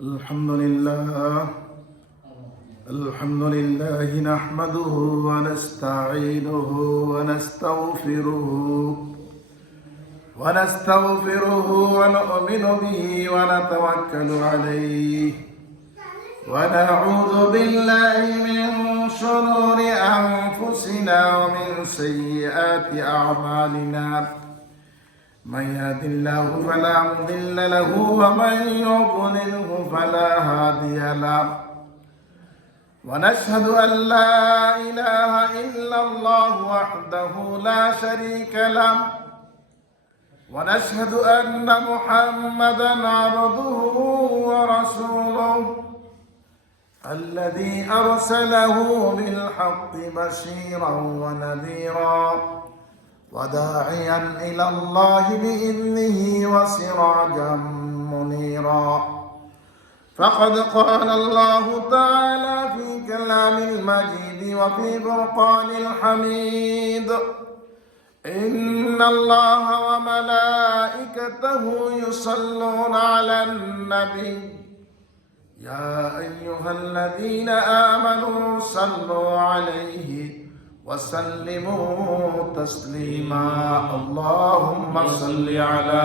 الحمد لله نحمده ونستعينه ونستغفره ونؤمن به ونتوكل عليه ونعوذ بالله من شرور أنفسنا ومن سيئات أعمالنا من يهد الله فلا مضل له ومن يضلله فلا هادي له ونشهد أن لا إله إلا الله وحده لا شريك له ونشهد أن محمدا عبده ورسوله الذي أرسله بالحق بشيرا ونذيرا وداعيا إلى الله بإذنه وسراجا منيرا فقد قال الله تعالى في كلام المجيد وفي فرقان الحميد إن الله وملائكته يصلون على النبي يا أيها الذين آمنوا صلوا عليه وسلموا تسليما اللهم صل على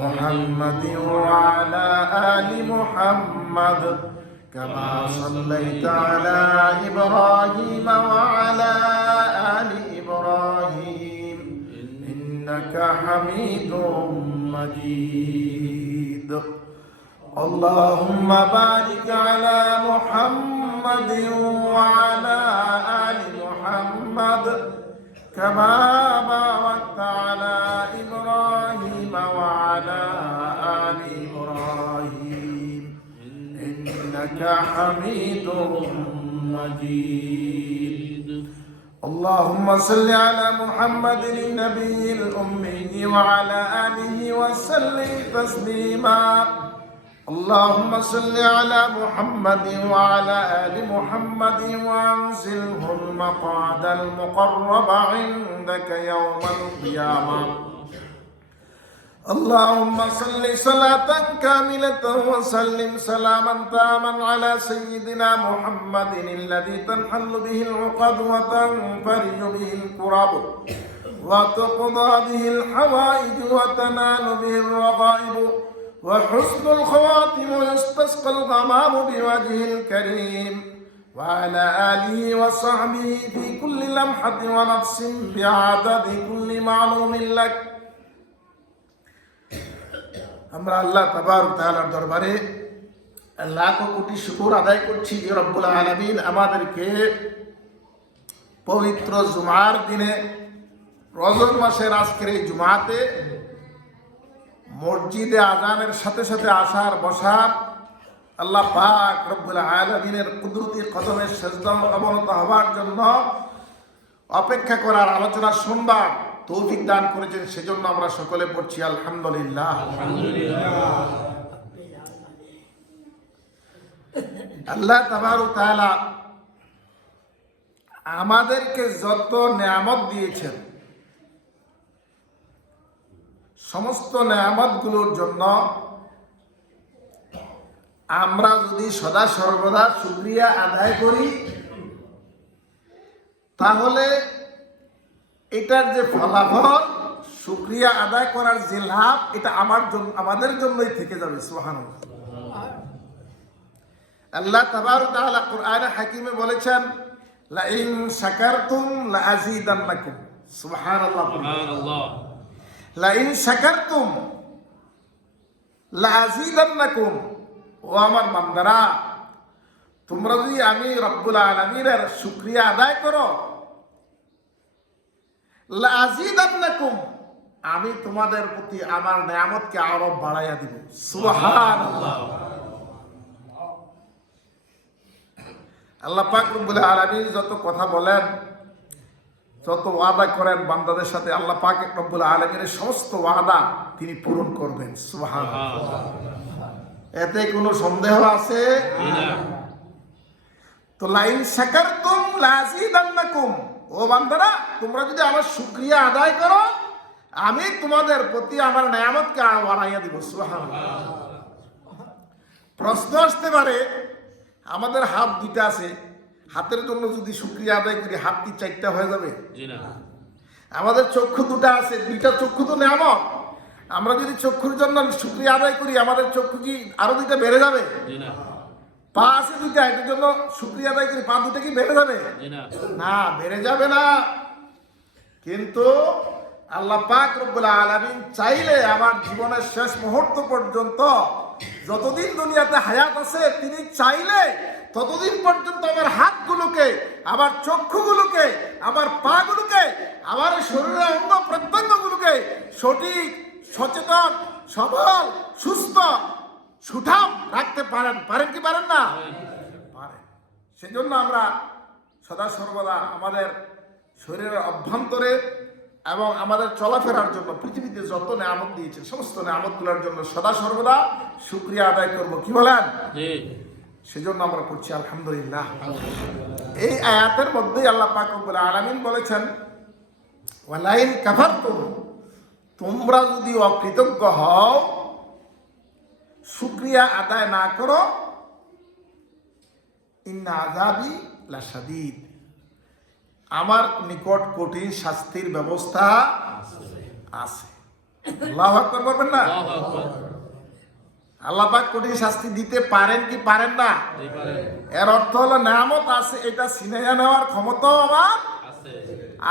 محمد وعلى آل محمد كما صليت على إبراهيم وعلى آل إبراهيم إنك حميد مجيد اللهم بارك على محمد وعلى آل محمد كما باركت على إبراهيم وعلى آل إبراهيم إنك حميد مجيد اللهم صل على محمد النبي الأمي وعلى آله وسلم تسليما اللهم صل على محمد وعلى آل محمد وأنزله المقعد المقرب عندك يوم القيامة اللهم صل صلاة كاملة وسلم سلاما تاما على سيدنا محمد الذي تنحل به العقد وتنفرج به الكرب وتقضى به الحوائج وتنال به الرغائب وحسن الخواتم يستسقى الغمام بوجهه الكريم وعلى آله وصحبه في كل لمحة ونفس بعدد كل معلوم لك আমরা আল্লাহ তাবারক তাআলার দরবারে লাখ কোটি শুকর আদায় করছি যে রব্বুল আলামিন আমাদেরকে পবিত্র জুমার দিনে রজব মাসের আজকের এই জুমাতে মসজিদে আজানের সাথে সাথে আসার বসার আল্লাহ পাক রব্বুল আলামিনের কুদরতি কদমে সেজদা অবনত হওয়ার জন্য অপেক্ষা করার আলোচনা শুনবার তৌফিক দান করেছেন সেজন্য আমরা সকলে পড়ছি আলহামদুলিল্লাহ। আল্লাহ তাবারক তাআলা আমাদেরকে যত নেয়ামত দিয়েছেন সমস্ত নেয়ামতগুলোর জন্য আমরা যদি সদা সর্বদা শুকরিয়া আদায় করি তাহলে এটার যে ফলাফল শুকরিয়া আদায় করার যে লাভ এটা আমাদের জন্যই থেকে যাবে সুবহানাল্লাহ। আল্লাহ তাবারক তাআলা কোরআনে হাকিমে বলেছেন লা ইন শাকারতুম লা আযীদান্নাকুম সুবহানাল্লাহ সুবহানাল্লাহ লা ইন শাকারতুম লা আযীদান্নাকুম ও আমার বান্দারা তোমরা যদি আমি রব্বুল আলামিনের শুকরিয়া আদায় করো লা আযীদান্নাকুম আমি তোমাদের প্রতি আমার নিয়ামতকে আরো বাড়াইয়া দিব সুবহানাল্লাহ। আল্লাহ পাক রব্বুল আলামিন যত কথা বলেন যত ওয়াদা করেন বান্দাদের সাথে আল্লাহ পাক রব্বুল আলামিনের সমস্ত ওয়াদা তিনি পূরণ করবেন সুবহানাল্লাহ। এতে কোনো সন্দেহ আছে না? তো লা ইন শাকারতুম লা আযীদান্নাকুম ও বান্দারা তোমরা যদি আমার শুকরিয়া আদায় করো আমি তোমাদের প্রতি আমার নিয়ামতকে বাড়াইয়া দিব সুবহানাল্লাহ। প্রশ্ন আসতে পারে, আমাদের হাত দুইটা আছে, হাতের জন্য যদি শুকরিয়া আদায় করি হাত কি 4টা হয়ে যাবে? আমাদের চক্ষু দুটা আছে, 2টা চক্ষু তো নেয়ামত, আমরা যদি চক্ষুর জন্য শুকরিয়া আদায় করি আমাদের চক্ষু কি আরো 2টা বেড়ে যাবে? পা আছে 2টা, এটার জন্য শুকরিয়া আদায় করি পা 2টা কি বেড়ে যাবে? না, বেড়ে যাবে না। কিন্তু আল্লাহ পাক রব্বুল আলামিন চাইলে আমার জীবনের শেষ মুহূর্ত পর্যন্ত, যতদিন দুনিয়াতে হায়াত আছে, তিনি চাইলে ততদিন পর্যন্ত আমার হাতগুলোকে, আমার চক্ষুগুলোকে, আমার পাগুলোকে, আমার শরীরের অঙ্গ প্রত্যঙ্গগুলোকে সঠিক, সচেতন, সবল, সুস্থ, সুঠাম রাখতে পারেন। পারেন কি পারেন না? পারেন। সেজন্য আমরা সদা সর্বদা আমাদের শরীরের অভ্যন্তরে এবং আমাদের চলাফেরার জন্য পৃথিবীতে যত নেয়ামত দিয়েছেন সমস্ত নেয়ামতগুলোর জন্য সদা সর্বদা শুকরিয়া আদায় করব। কি বলেন? সেজন্য আমরা করছি আলহামদুলিল্লাহ। এই আয়াতের মধ্যেই আল্লাহ পাক রব্বুল আলামিন বলেছেন, ওয়ালাইন কাফারতুম, তোমরা যদি অকৃতজ্ঞ হও, শুকরিয়া আদায় না করো, ইন্না আযাবি লাশাদীদ, আমার নিকট কঠিন শাস্তির ব্যবস্থা আছে। আল্লাহু আকবার বলবেন না? আল্লাহ পাক কঠিন শাস্তি দিতে পারেন কি পারেন না? এর অর্থ হলো নেয়ামত আছে, এটা ছিনিয়ে নেওয়ার ক্ষমতাও আমার আছে।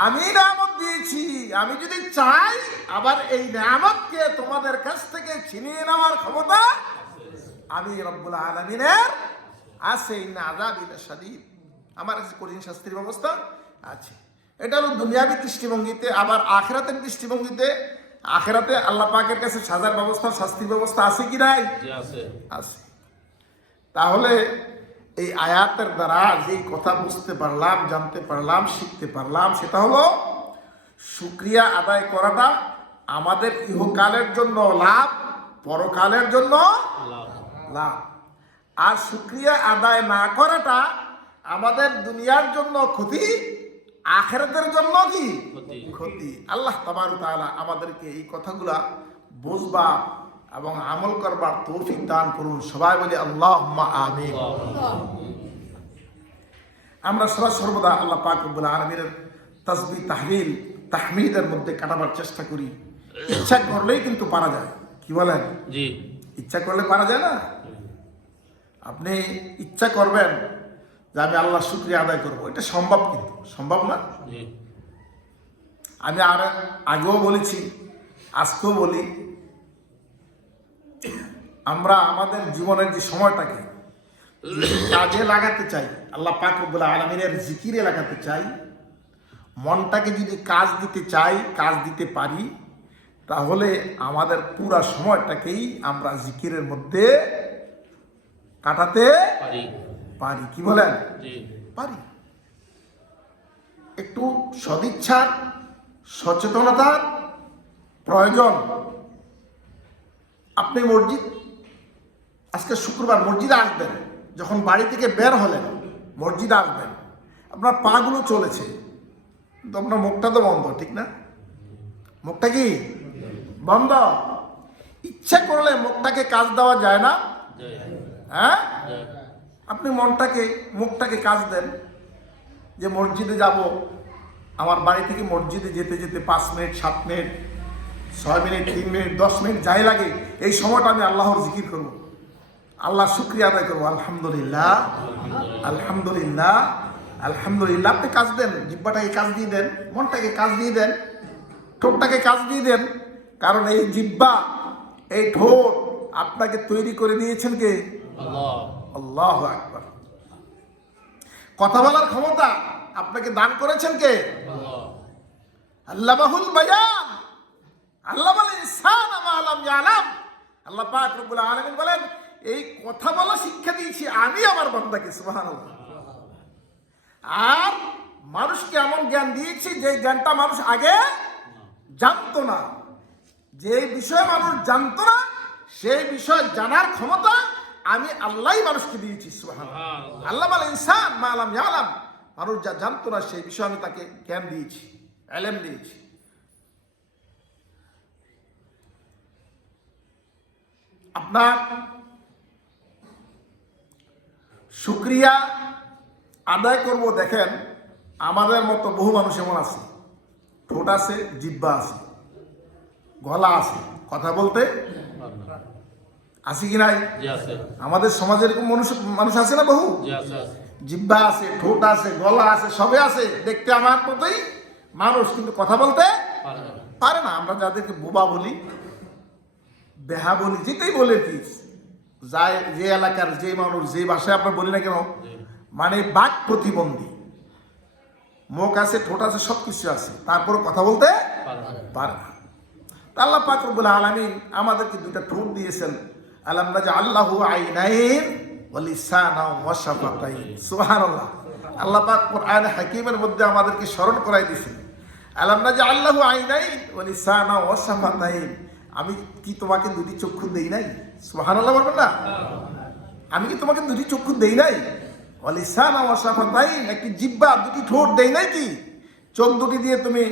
আমি নেয়ামত দিয়েছি, আমি যদি চাই আবার এই নেয়ামতকে তোমাদের কাছ থেকে ছিনিয়ে নেওয়ার ক্ষমতা আমি রব্বুল আলামিনের আছে। ইন্না আযাবি লাশাদীদ, আমার কাছে কঠিন শাস্তির ব্যবস্থা আছে। এটা হলো দুনিয়াবী দৃষ্টিভঙ্গিতে। আবার আখিরাতের দৃষ্টিভঙ্গিতে, আখিরাতে আল্লাহ পাকের কাছে সাজার ব্যবস্থা, শাস্তির ব্যবস্থা আছে কি নাই? আছে। তাহলে এই আয়াতের দ্বারা যেই কথা বুঝতে পারলাম, জানতে পারলাম, শিখতে পারলাম, সেটা হলো শুকরিয়া আদায় করাটা আমাদের ইহকালের জন্য লাভ, পরকালের জন্য লাভ। আর শুকরিয়া আদায় না করাটা আমাদের দুনিয়ার জন্য ক্ষতি, আখিরাতের জন্য কি ক্ষতি। আল্লাহ তাবারক তাআলা আমাদেরকে এই কথাগুলা বুঝবা এবং আমল করবার তৌফিক দান করুন। সবাই বলি আল্লাহুম্মা আমিন। আমরা সদা সর্বদা আল্লাহ পাক রব্বুল আলামিনের তাসবিহ, তাহলিল, তাহমিদের মধ্যে কাটাবার চেষ্টা করি। ইচ্ছা করলেই কিন্তু পারা যায়। কি বলেন? জি, ইচ্ছা করলে পারা যায় না। আপনি ইচ্ছা করবেন যে আমি আল্লাহর শুকরিয়া আদায় করবো, এটা সম্ভব, কিন্তু সম্ভব না। আমি আর আগেও বলেছি, আজকেও বলি, আমরা আমাদের জীবনের যে সময়টাকে কাজে লাগাতে চাই, আল্লাহ পাক রব্বুল আলামিনের জিকিরে লাগাতে চাই, মনটাকে যদি কাজ দিতে চাই, কাজ দিতে পারি, তাহলে আমাদের পুরা সময়টাকেই আমরা জিকিরের মধ্যে কাটাতে পারি। কি বলেন? পারি। একটু সদিচ্ছার, সচেতনতার প্রয়োজন। আপনি মসজিদ, আজকে শুক্রবার, মসজিদে আসবেন, যখন বাড়ি থেকে বের হলেন মসজিদে আসবেন, আপনার পাগুলো চলেছে, কিন্তু আপনার মুখটা তো বন্ধ, ঠিক না? মুখটা কি বন্ধ? ইচ্ছা করলে মুখটাকে কাজ দেওয়া যায় না? হ্যাঁ, আপনি মুখটাকে কাজ দেন যে মসজিদে যাব, আমার বাড়ি থেকে মসজিদে যেতে যেতে 5 minute, 7 minute, 6 minute, 3 minute, 10 minute যাই লাগে, এই সময়টা আমি আল্লাহর জিকির করব, আল্লাহ শুকরিয়া আদায় করবো। আলহামদুলিল্লাহ, আলহামদুলিল্লাহ, আলহামদুলিল্লাহ। আপনি কাজ দেন, জিহ্বাটাকে কাজ দিয়ে দেন, মনটাকে কাজ দিয়ে দেন, ঠোঁটটাকে কাজ দিয়ে দেন। কারণ এই জিহ্বা, এই ঠোঁট আপনাকে তৈরি করে দিয়েছেন কে? আল্লাহ। আল্লাহু আকবার। কথা বলার ক্ষমতা আপনাকে দান করেছেন কে? আল্লাহ। আল্লামাহুল বায়ান, আল্লামাল ইনসানা মা লাম ইয়ালাম। আল্লাহ পাক রব্বুল আলামিন বলেন, এই কথা বলা শিক্ষা দিয়েছি আমি আমার বান্দাকে। সুবহানাল্লাহ। আর মানুষকে এমন জ্ঞান দিয়েছি যে জ্ঞানটা মানুষ আগে জানতো না। যে বিষয়ে মানুষ জানতো না, সেই বিষয় জানার ক্ষমতা আমি আল্লাহই মানুষকে দিয়েছি। সুবহানাল্লাহ। আল্লামাল ইনসান মা লাম ইয়ালাম, মানুষ যা জানতো না সেই বিষয়ে আমি তাকে জ্ঞান দিয়েছি, ইলম দিয়েছি। আপনার শুকরিয়া আদায় করব। দেখেন, আমাদের মতো বহু মানুষ এমন আছে, ঠোঁট আছে, জিহ্বা আছে, গলা আছে, কথা বলতে আছে কি নাই? আমাদের সমাজের এরকম মানুষ আছে না? বহু জিহ্বা আছে, ঠোঁট আছে, গলা আছে, সবে আছে, দেখতে আমার মতোই মানুষ, কিন্তু কথা বলতে পারে না। আমরা যাদেরকে বোবা বলি, বেহা বলি, যেটাই বলে কি, যায় যে এলাকার যে মানুষ যে ভাষায় আমরা বলি না কেন, মানে বাক প্রতিবন্ধী, মুখ আছে, ঠোঁট আছে, সব কিছু আছে, তারপর কথা বলতে পারে না। আল্লাহ পাক রব্বুল আলামিন আমাদেরকে দুইটা ঠোঁট দিয়েছেন। আলাম নাজআল্লাহু আইনাইন ওয়া লিসানাও ওয়া শাফাতাইন। সুবহানাল্লাহ। আল্লাহ পাক কোরআনে হাকীমের মধ্যে আমাদেরকে স্মরণ করাই দিয়েছেন, আলাম নাজআল্লাহু আইনাইন ওয়া লিসানাও ওয়া শাফাতাইন। আমি কি তোমাকে দুটি চক্ষু দেই নাই? সুবহানাল্লাহ বলবেন না? আমি কি তোমাকে দুটি চক্ষু দেই নাই? ওয়া লিসানাও ওয়া শাফাতাইন, একটি জিহ্বা, দুটি ঠোঁট দেই নাই কি? চোখ দুটি দিয়ে তুমি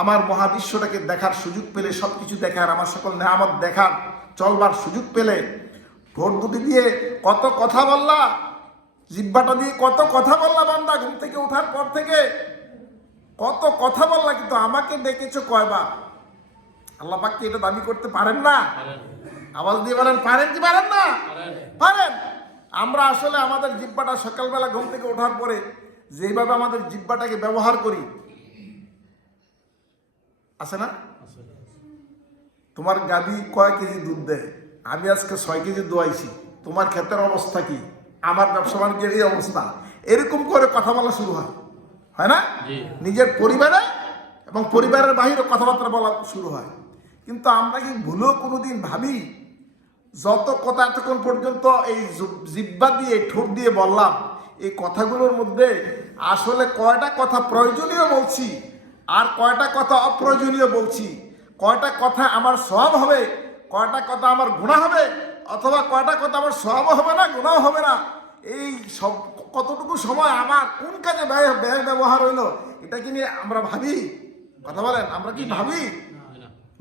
আমার মহাবিশ্বটাকে দেখার সুযোগ পেলে, সব কিছু দেখার, আমার সকল নেয়ামত দেখার, চলবার সুযোগ পেলে। ঠোঁট দুটি দিয়ে কত কথা বললা, জিহ্বাটা দিয়ে কত কথা বললা বান্দা, ঘুম থেকে ওঠার পর থেকে কত কথা বললা, কিন্তু আমাকে ডেকেছো কয়বার? আল্লাহ পাক কি এটা দাবি করতে পারেন না? আওয়াজ দিয়ে বলেন, পারেন কি পারেন না? পারেন। আমরা আসলে আমাদের জিহ্বাটা সকালবেলা ঘুম থেকে ওঠার পরে যেভাবে আমাদের জিহ্বাটাকে ব্যবহার করি, আছে না? তোমার গাভী কয় কেজি দুধ দেয়? আমি আজকে 6 কেজি দোয়াইছি। তোমার ক্ষেতের অবস্থা কি? আমার ব্যবসা বাণিজ্যের এই অবস্থা। এরকম করে কথা বলা শুরু হয় না? নিজের পরিবারে এবং পরিবারের বাহিরে কথাবার্তা বলা শুরু হয়। কিন্তু আমরা কি ভুলেও কোনোদিন ভাবি, যত কথা এতক্ষণ পর্যন্ত এই জিহ্বা দিয়ে, ঠোঁট দিয়ে বললাম, এই কথাগুলোর মধ্যে আসলে কয়টা কথা প্রয়োজনীয় বলছি আর কয়টা কথা অপ্রয়োজনীয় বলছি? কয়টা কথা আমার সওয়াব হবে, কয়টা কথা আমার গুনাহ হবে, অথবা কয়টা কথা আমার সওয়াবও হবে না, গুনাহ হবে না? এই সব কতটুকু সময় আমার কোন কাজে ব্যয় ব্যবহার হইলো, এটা কি নিয়ে আমরা ভাবি? কথা বলেন, আমরা কি ভাবি?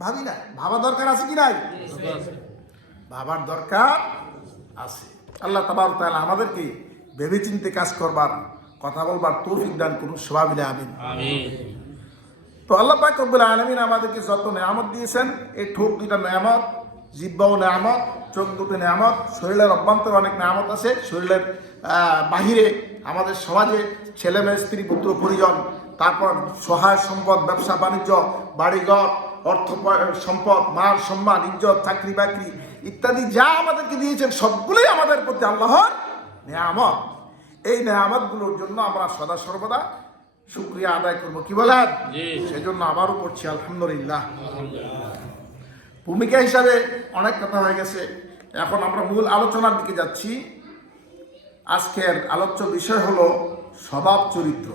ভাবি না। ভাবা দরকার আছে কি নাই? ভাবার দরকার আছে। আল্লাহ তাবারক ওয়া তাআলা আমাদেরকে ভেবে চিন্তে কাজ করবার, কথা বলবার তৌফিক দান করুন। সবাই মিলে আমিন। তো আল্লাহ পাক রব্বুল আলামিন আমাদেরকে যত নেয়ামত দিয়েছেন, এই ঠোঁট দুইটা নেয়ামত, জিহ্বাও নেয়ামত, চোখ দুটো নেয়ামত, শরীরের অভ্যন্তরে অনেক নেয়ামত আছে, শরীরের বাহিরে আমাদের সমাজে ছেলে মেয়ে, স্ত্রী, পুত্র, পরিজন, তারপর সহায় সম্পদ, ব্যবসা বাণিজ্য, বাড়িঘর, অর্থ সম্পদ, মান সম্মান, ইজ্জত, চাকরি বাকরি ইত্যাদি যা আমাদেরকে দিয়েছেন, সবগুলোই আমাদের প্রতি আল্লাহর নেয়ামত। এই নেয়ামতগুলোর জন্য আমরা সদা সর্বদা শুকরিয়া আদায় করবো। কি বলেন? সেই জন্য আবারও করছি আলহামদুলিল্লাহ। ভূমিকা হিসাবে অনেক কথা হয়ে গেছে, এখন আমরা মূল আলোচনার দিকে যাচ্ছি। আজকের আলোচ্য বিষয় হলো স্বভাব চরিত্র।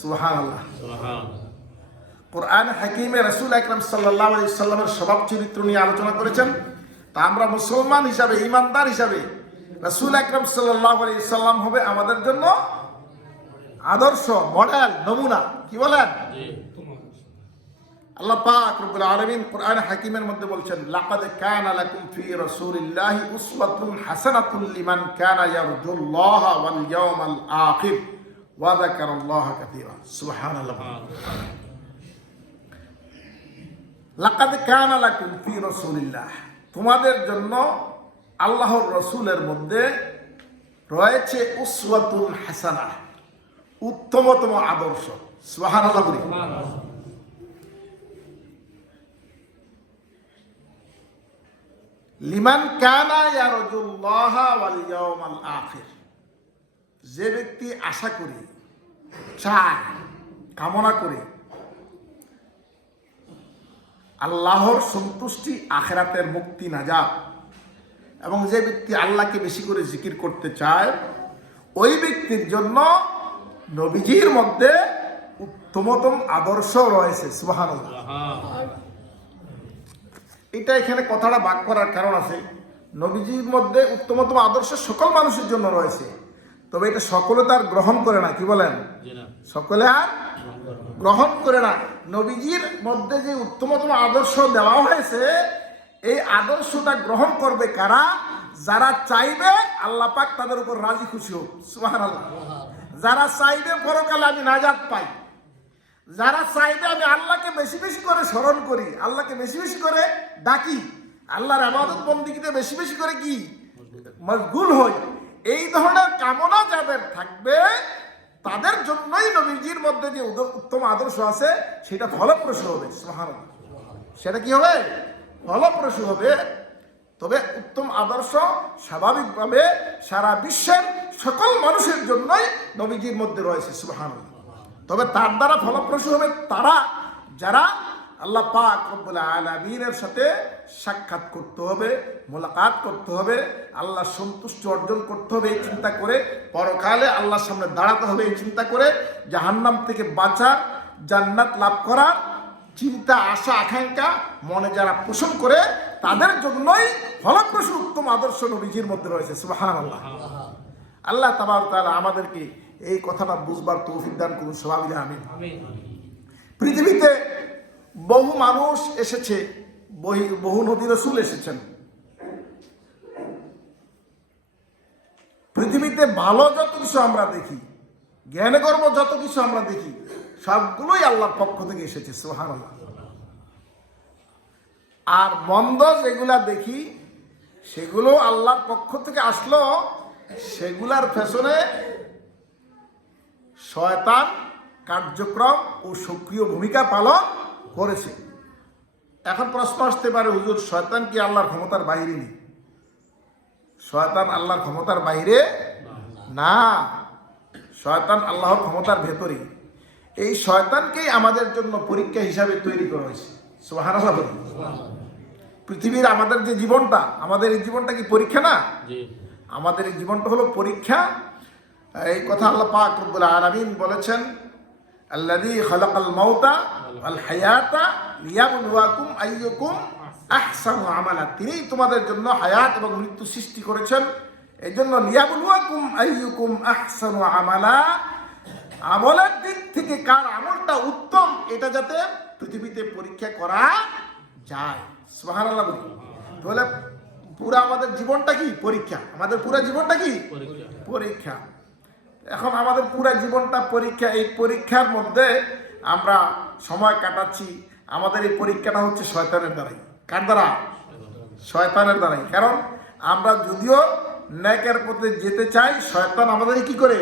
সুবহানাল্লাহ। কোরআন হাকিমে রাসূল আকরাম সাল্লাল্লাহু আলাইহি সাল্লামের স্বভাব চরিত্র নিয়ে আলোচনা করেছেন। তা আমরা মুসলমান হিসাবে, ঈমানদার হিসাবে রাসূল আকরাম সাল্লাল্লাহু আলাইহি সাল্লাম হবে আমাদের জন্য আদর্শ, মডেল, নমুনা। কি বলেন? আল্লাহ পাক রব্বুল আলামিন কোরআন হাকিমের মধ্যে বলছেন, লাকাদ কানা লাকুম ফি রাসূলিল্লাহি উসওয়াতুন হাসানাতুন লিমান কানা ইয়ারজুল্লাহা ওয়াল ইয়াওমাল আখির ওয়া যাকারাল্লাহা কাসীরা। সুবহানাল্লাহ। লাকাদ কানা লাকুম ফি রাসূলিল্লাহ, তোমাদের জন্য আল্লাহর রাসূলের মধ্যে রয়েছে উসওয়াতুন হাসানাহ, উত্তমতম আদর্শ। সুবহানাল্লাহ। লিমান কানা ইয়ারজুল্লাহা ওয়াল ইয়াওমাল আখির, যে ব্যক্তি আশা করে, চায়, কামনা করে আল্লাহর সন্তুষ্টি, আখিরাতের মুক্তি, নাজাত, এবং যে ব্যক্তি আল্লাহকে বেশি করে জিকির করতে চায়, ওই ব্যক্তির জন্য নবীজির মধ্যে উত্তমতম আদর্শ রয়েছে। সুবহানাল্লাহ। এটা এখানে কথাটা ভাগ করার কারণ আছে। নবীজির মধ্যে উত্তমতম আদর্শ সকল মানুষের জন্য রয়েছে, তবে এটা সকলে তার গ্রহণ করে না। কি বলেন? সকলে আর গ্রহণ করে না। নবীজির মধ্যে যে উত্তমতম আদর্শ দেওয়া হয়েছে, এই আদর্শটা গ্রহণ করবে কারা? যারা চাইবে আল্লাহ পাক তাদের উপর রাজি খুশি হোক, সুবহানাল্লাহ। যারা চাইবে পরকালে আমি নাজাত পাই, যারা চাইবে আমি আল্লাহকে বেশি বেশি করে স্মরণ করি, আল্লাহকে বেশি বেশি করে ডাকি, আল্লাহর ইবাদত বন্দেগীতে বেশি বেশি করে কি মশগুল হই, এই ধরনের কামনা যাদের থাকবে তাদের জন্যই নবীজির মধ্যে যে উত্তম আদর্শ আছে সেটা ফলপ্রসূ হবে, সুবহানাল্লাহ। সেটা কি হবে? ফলপ্রসূ হবে। তবে উত্তম আদর্শ স্বাভাবিকভাবে সারা বিশ্বের সকল মানুষের জন্যই নবীজির মধ্যে রয়েছে, সুবহানাল্লাহ। তবে তার দ্বারা ফলপ্রসূ হবে তারা যারা আল্লাহ পাক রব্বুল আলামিনের সাথে সাক্ষাৎ করতে হবে, মোলাকাত করতে হবে, আল্লাহ সন্তুষ্টি অর্জন করতে হবে এই চিন্তা করে, পরকালে আল্লাহর সামনে দাঁড়াতে হবে এই চিন্তা করে, জাহান্নাম থেকে বাঁচা, জান্নাত লাভ করার চিন্তা, আশা, আকাঙ্ক্ষা মনে যারা পোষণ করে তাদের জন্যই ফলপ্রসূ উত্তম আদর্শ নবীজির মধ্যে রয়েছে, সুবহানাল্লাহ। আল্লাহ তাবারক ওয়া তাআলা আমাদেরকে এই কথাটা বুঝবার তৌফিক দান করুন, সবাই মিলে আমিন। পৃথিবীতে বহু মানুষ এসেছে, বহু নবী রাসূল এসেছেন। পৃথিবীতে ভালো যত কিছু আমরা দেখি, জ্ঞান গর্ব যত কিছু আমরা দেখি, সবগুলোই আল্লাহর পক্ষ থেকে এসেছে, সুবহানাল্লাহ। আর মন্দ যেগুলা দেখি সেগুলো আল্লাহর পক্ষ থেকে আসলো, সেগুলার পেছনে শয়তান কার্যক্রম ও সক্রিয় ভূমিকা পালন করেছে। এখন প্রশ্ন আসতে পারে, হুজুর শয়তান কি আল্লাহর ক্ষমতার বাইরে নেই? শয়তান আল্লাহর ক্ষমতার বাইরে না, শয়তান আল্লাহর ক্ষমতার ভেতরে। এই শয়তানকেই আমাদের জন্য পরীক্ষা হিসাবে তৈরি করা হয়েছে, সুবহানাল্লাহ। পৃথিবীর আমাদের যে জীবনটা, আমাদের এই জীবনটা কি পরীক্ষা না? আমাদের এই জীবনটা হলো পরীক্ষা। এই কথা আল্লাহ পাক রব্বুল আলামিন বলেছেন, আল্লাযী খালাকাল মাউতা ওয়াল হায়াতা লিয়াবলুয়াকুম আইয়ুকুম আহসানু আমালা। তিনি তোমাদের জন্য হায়াত এবং মৃত্যু সৃষ্টি করেছেন, এই জন্য লিয়াবলুয়াকুম আইয়ুকুম আহসানু আমালা, আমলের দিক থেকে কার আমলটা উত্তম এটা যাতে পৃথিবীতে পরীক্ষা করা যায়, সুবহানাল্লাহ। তাহলে পুরো আমাদের জীবনটা কি পরীক্ষা, আমাদের পুরো জীবনটা কি পরীক্ষা। এখন আমাদের পুরো জীবনটা পরীক্ষা। এই পরীক্ষার মধ্যে আমরা সময় কাটাচ্ছি, আমাদের এই পরীক্ষাটা হচ্ছে শয়তানের দ্বারাই। কার দ্বারা? শয়তানের দ্বারাই। কারণ আমরা যদিও নেকের পথে যেতে চাই, শয়তান আমাদের কি করে?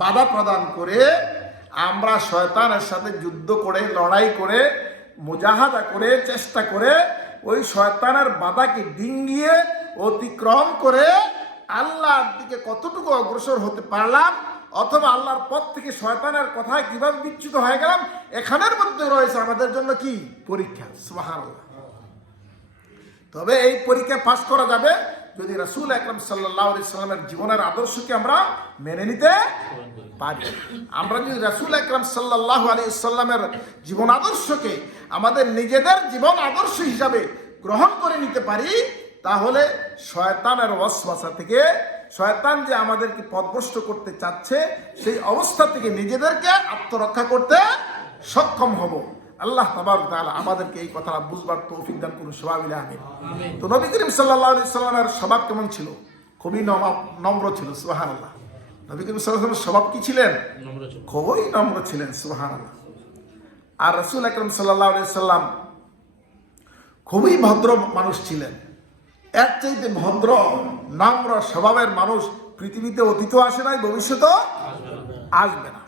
বাধা প্রদান করে। আমরা শয়তানের সাথে যুদ্ধ করে, লড়াই করে, মুজাহাদা করে, চেষ্টা করে ওই শয়তানের বাধাকে ডিঙ্গিয়ে অতিক্রম করে আল্লাহর দিকে কতটুকু অগ্রসর হতে পারলাম, অথবা আল্লাহর পথ থেকে শয়তানের কথায় কিভাবে বিচ্যুত হয়ে গেলাম, এখানের মধ্যে রয়েছে আমাদের জন্য কি পরীক্ষা, সুবহানাল্লাহ। তবে এই পরীক্ষা পাস করা যাবে যদি রাসূল আকরাম সাল্লাল্লাহু আলাইহি সাল্লামের জীবনের আদর্শকে আমরা মেনে নিতে পারি। আমরা যদি রাসূল আকরাম সাল্লাল্লাহু আলাইহি সাল্লামের জীবন আদর্শকে আমাদের নিজেদের জীবন আদর্শ হিসাবে গ্রহণ করে নিতে পারি, তাহলে শয়তানের ওয়াসওয়াসা থেকে, শয়তান যে আমাদেরকে পথভ্রষ্ট করতে চাচ্ছে সেই অবস্থা থেকে নিজেদেরকে আত্মরক্ষা করতে সক্ষম হব। আল্লাহ তাবারক ওয়া তাআলা আমাদেরকে এই কথাটা বুঝবার তৌফিক দান করুন, সবাই মিলে আমিন। তো নবী করিম সাল্লাল্লাহু আলাইহি সাল্লামের স্বভাব কেমন ছিল? খুবই নম্র ছিল, সুবহানাল্লাহ। নবী করিম সাল্লাল্লাহু আলাইহি সাল্লামের স্বভাব কি ছিলেন? খুবই নম্র ছিলেন, সুবহানাল্লাহ। আর রাসূল আকরাম সাল্লাল্লাহু আলাইহি সাল্লাম খুবই ভদ্র মানুষ ছিলেন। এর চাইতে ভদ্র নম্র স্বভাবের মানুষ পৃথিবীতে অতীতও আসে নাই, ভবিষ্যতেও আসবে না।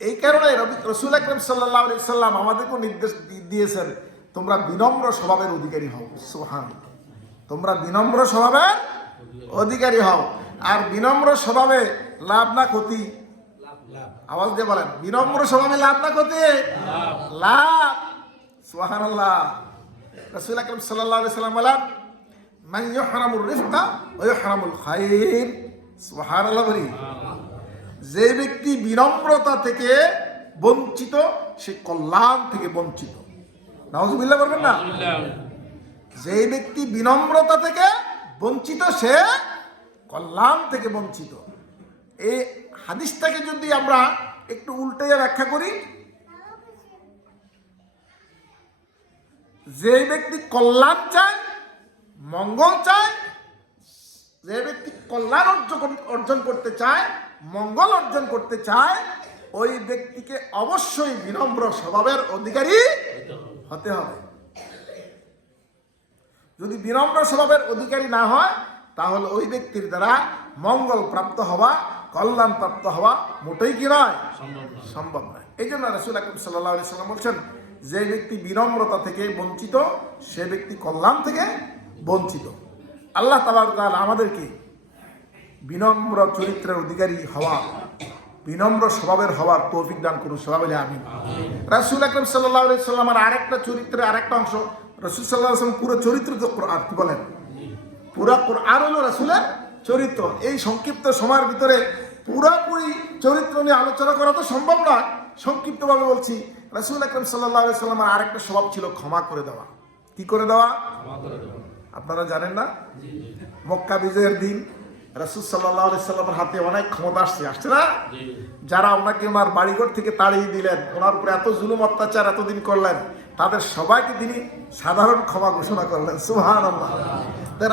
এই কারণে রাসূল আকরাম সাল্লাল্লাহু আলাইহি সাল্লাম আমাদেরকে নির্দেশ দিয়েছেন, তোমরা বিনম্র স্বভাবের অধিকারী হও, সুবহানাল্লাহ। তোমরা বিনম্র স্বভাবের অধিকারী হও। আর বিনম্র স্বভাবে লাভ না ক্ষতি? আওয়াজ দিয়ে বলেন, বিনম্র স্বভাবে লাভ না ক্ষতি? লাভ, সুবহানাল্লাহ। রাসূল আকরাম সাল্লাল্লাহু আলাইহি সাল্লাম বলেন, মান ইউহরামুর রিফকা ওয়া ইউহরামুল খায়র, সুবহানাল্লাহ। বলি, যে ব্যক্তি বিনম্রতা থেকে বঞ্চিত সে কল্যাণ থেকে বঞ্চিত। নাউজুবিল্লাহ বলবেন না? যে ব্যক্তি বিনম্রতা থেকে বঞ্চিত সে কল্যাণ থেকে বঞ্চিত। এই হাদিসটাকে যদি আমরা একটু উল্টে ব্যাখ্যা করি, যে ব্যক্তি কল্যাণ চায়, মঙ্গল চায়, যে ব্যক্তি কল্যাণ অর্জন করতে চায়, মঙ্গল অর্জন করতে চায়, ওই ব্যক্তিকে অবশ্যই বিনম্র স্বভাবের অধিকারী হতে হবে। যদি বিনম্র স্বভাবের অধিকারী না হয়, তাহলে ওই ব্যক্তির দ্বারা মঙ্গল প্রাপ্ত হওয়া, কল্যাণ প্রাপ্ত হওয়া মোটেই কি নয়, সম্ভব নয়। এই জন্য রাসূল আকরাম সাল্লাল্লাহু আলাইহি সাল্লাম বলছেন, যে ব্যক্তি বিনম্রতা থেকে বঞ্চিত, সে ব্যক্তি কল্যাণ থেকে বঞ্চিত। আল্লাহ তাবারক ওয়া তাআলা আমাদেরকে বিনম্র চরিত্রের অধিকারী হওয়া, বিনম্র স্বভাবের হওয়ার তৌফিক দান করুন, সবাই বলে আমিন। রাসূল আকরাম সাল্লাল্লাহু আলাইহি সাল্লামের আরেকটা চরিত্রের আরেকটা অংশ, রাসূল সাল্লাল্লাহু আলাইহি সাল্লাম পুরো চরিত্র তো কোরআন, কি বলেন, পুরো কোরআন হলো রাসূলের চরিত্র। এই সংক্ষিপ্ত সময়ের ভিতরে পুরোপুরি চরিত্র নিয়ে আলোচনা করা তো সম্ভব নয়, সংক্ষিপ্তভাবে বলছি। রাসূল আকরাম সাল্লাল্লাহু আলাইহি সাল্লামের আরেকটা স্বভাব ছিল ক্ষমা করে দেওয়া। কি করে দেওয়া? আপনারা জানেন না, মক্কা বিজয়ের দিন রাসূল সাল্লাল্লাহু আলাইহি সাল্লামের হাতে অনেক ক্ষমতা আসছে না? যারা ওনাকে ওনার বাড়িঘর থেকে তাড়িয়ে দিলেন, ওনার উপরে এত জুলুম অত্যাচার এতদিন করলেন, তাদের সবাইকে তিনি সাধারণ ক্ষমা ঘোষণা করলেন। সুবহানাল্লাহ।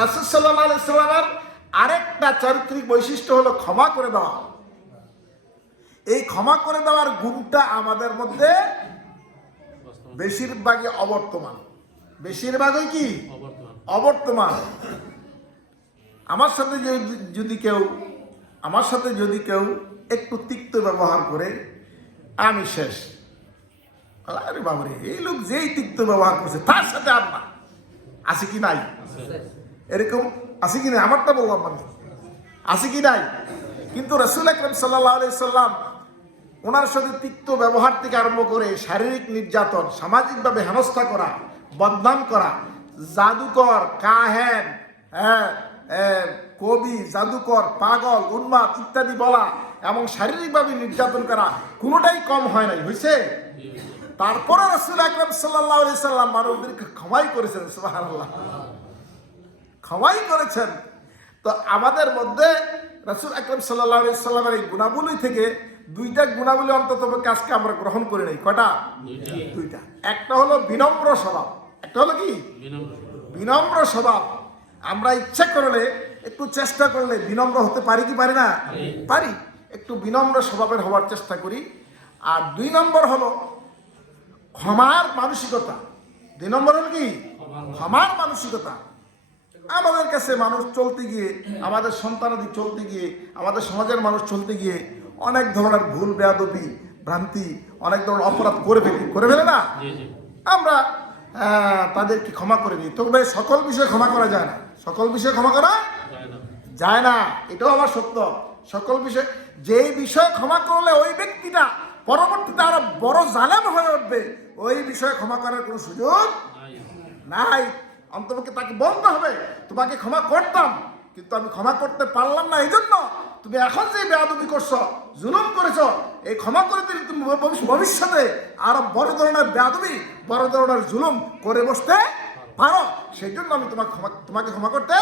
রাসূল সাল্লাল্লাহু আলাইহি সাল্লামের আরেকটা চারিত্রিক বৈশিষ্ট্য হলো ক্ষমা করে দেওয়া। এই ক্ষমা করে দেওয়ার গুণটা আমাদের মধ্যে বেশিরভাগই অবর্তমান। বেশিরভাগই কি অবর্তমান। আমার সাথে যদি কেউ একটু তিক্ত ব্যবহার করে, আমি শেষ। আরে বাবারে, এই লোক যেই তিক্ত ব্যবহার করছে তার সাথে আর না, আছে কি নাই? এরকম আছে কি নাই? আমারটা বললাম মানে, আছে কি নাই? কিন্তু রাসূল আকরাম সাল্লাল্লাহু আলাইহি সাল্লাম ওনার সাথে তিক্ত ব্যবহার থেকে আরম্ভ করে শারীরিক নির্যাতন, সামাজিকভাবে হেনস্থা করা, বদনাম করা, জাদুকর, কাহেন, কবি, জাদুকর, পাগল, উন্মাদ ইত্যাদি বলা এবং শারীরিকভাবে নির্যাতন করা কোনোটাই কম হয় নাই, হয়েছে? তারপরে রাসূল আকরাম সাল্লাল্লাহু আলাইহি সাল্লাম মানবদেরকে ক্ষমাই করেছেন। সুবহানাল্লাহ, ক্ষমাই করেছেন। তো আমাদের মধ্যে রাসূল আকরাম সাল্লাল্লাহু আলাইহি সাল্লামের এই গুণাবলী থেকে দুইটা গুণাবলী অন্তত আজকে আমরা গ্রহণ করে নেই। কয়টা? দুইটা। একটা হলো বিনম্র স্বভাব, একটা হলো কি বিনম্র স্বভাব। আমরা ইচ্ছা করলে, একটু চেষ্টা করলে বিনম্র হতে পারি কি পারি না? পারি। একটু বিনম্র স্বভাবের হওয়ার চেষ্টা করি। আর 2 নম্বর হলো ক্ষমার মানসিকতা। 2 নম্বর হলো কি ক্ষমার মানসিকতা। আমাদের কাছে মানুষ চলতে গিয়ে, আমাদের সন্তানাদি চলতে গিয়ে, আমাদের সমাজের মানুষ চলতে গিয়ে অনেক ধরনের ভুল, বেয়াদবি, ভ্রান্তি, অনেক ধরনের অপরাধ করে ফেলে না? আমরা তাদেরকে ক্ষমা করে দিই। তবে সকল বিষয়ে ক্ষমা করা যায় না। সকল বিষয়ে ক্ষমা করা যায় না, এটাও আমার সত্য। সকল বিষয়ে, যেই বিষয়ে ক্ষমা করলে ওই ব্যক্তিটা পরবর্তীতে আরো বড় জালেম হয়ে উঠবে, ওই বিষয়ে ক্ষমা করার কোনো সুযোগ নাই। অন্তপক্ষে তাকে বলতে হবে, তোমাকে ক্ষমা করতাম কিন্তু আমি ক্ষমা করতে পারলাম না, এই জন্য তুমি এখন যে বেয়াদবি করছো, জুলুম করেছো, এই ক্ষমা করে দিলে তুমি ভবিষ্যতে আরো বড় ধরনের বেয়াদবি, বড় ধরনের জুলুম করে বসতে পারো। সেই জন্য আমি তোমাকে ক্ষমা করতে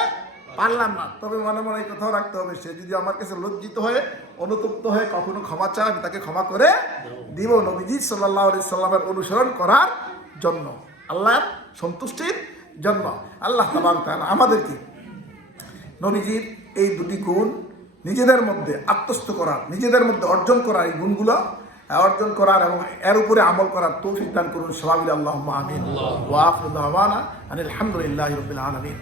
পারলাম না। তবে মনে মনে এই কথাও রাখতে হবে, সে যদি আমার কাছে লজ্জিত হয়ে, অনুতপ্ত হয়ে কখনো ক্ষমা চায়, আমি তাকে ক্ষমা করে দিব, নবীজি সাল্লাল্লাহু আলাইহি সাল্লামের অনুসরণ করার জন্য, আল্লাহর সন্তুষ্টির জন্য। আল্লাহ তাবারক ওয়া তাআলা আমাদেরকে নবীজির এই 2টি গুণ নিজেদের মধ্যে আত্মস্থ করার, নিজেদের মধ্যে অর্জন করার, এই গুণগুলো অর্জন করার এবং এর উপরে আমল করার তৌফিক দান করুন। সবাই মিলে আল্লাহুম্মা আমিন। ওয়া আখিরু দাওয়ানা আনিল হামদুলিল্লাহি রাব্বিল আলামিন।